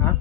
हा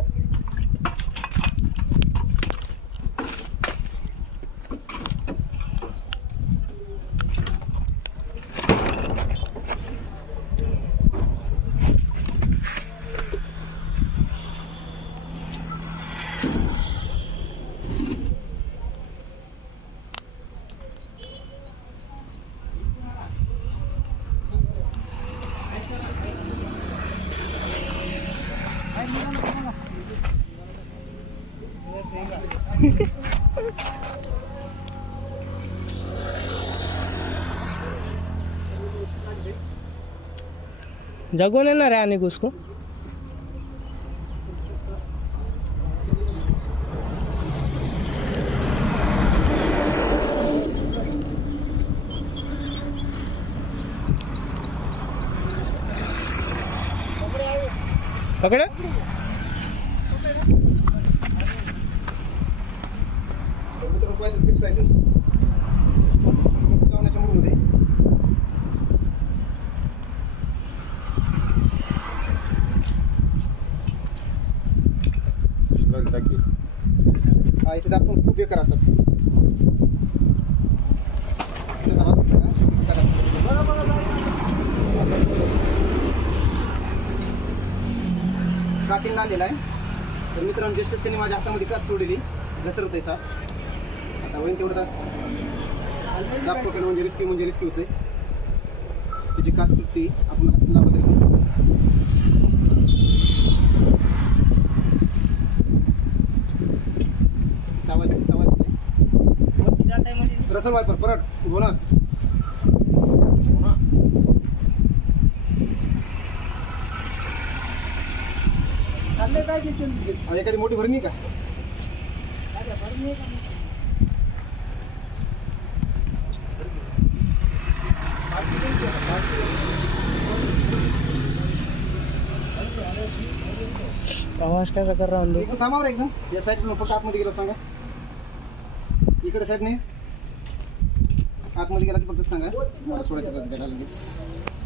जगोने ना रहे आने को उसको। पकड़े हा इथे आपण खूप बेकार असतात. कातीन आलेला आहे. तर मित्रांनो ज्येष्ठ त्यांनी माझ्या हातामध्ये कात सोडली घसरत आहे साप. आता होईन तेवढं साप पकडणं म्हणजे रिस्क्यूच आहे. त्याची कात सुटती आपण हात लावत रसल वायपर परत बोनस एखादी मोठी भरणी का आवाज कैसा कर रहा हूँ? थांबा बरं एकदम या साईड फक्त आतमध्ये गेलो सांगा. इकडे साईड नाही आतमध्ये गेला की फक्त सांगा मला सोडायचं लगेच.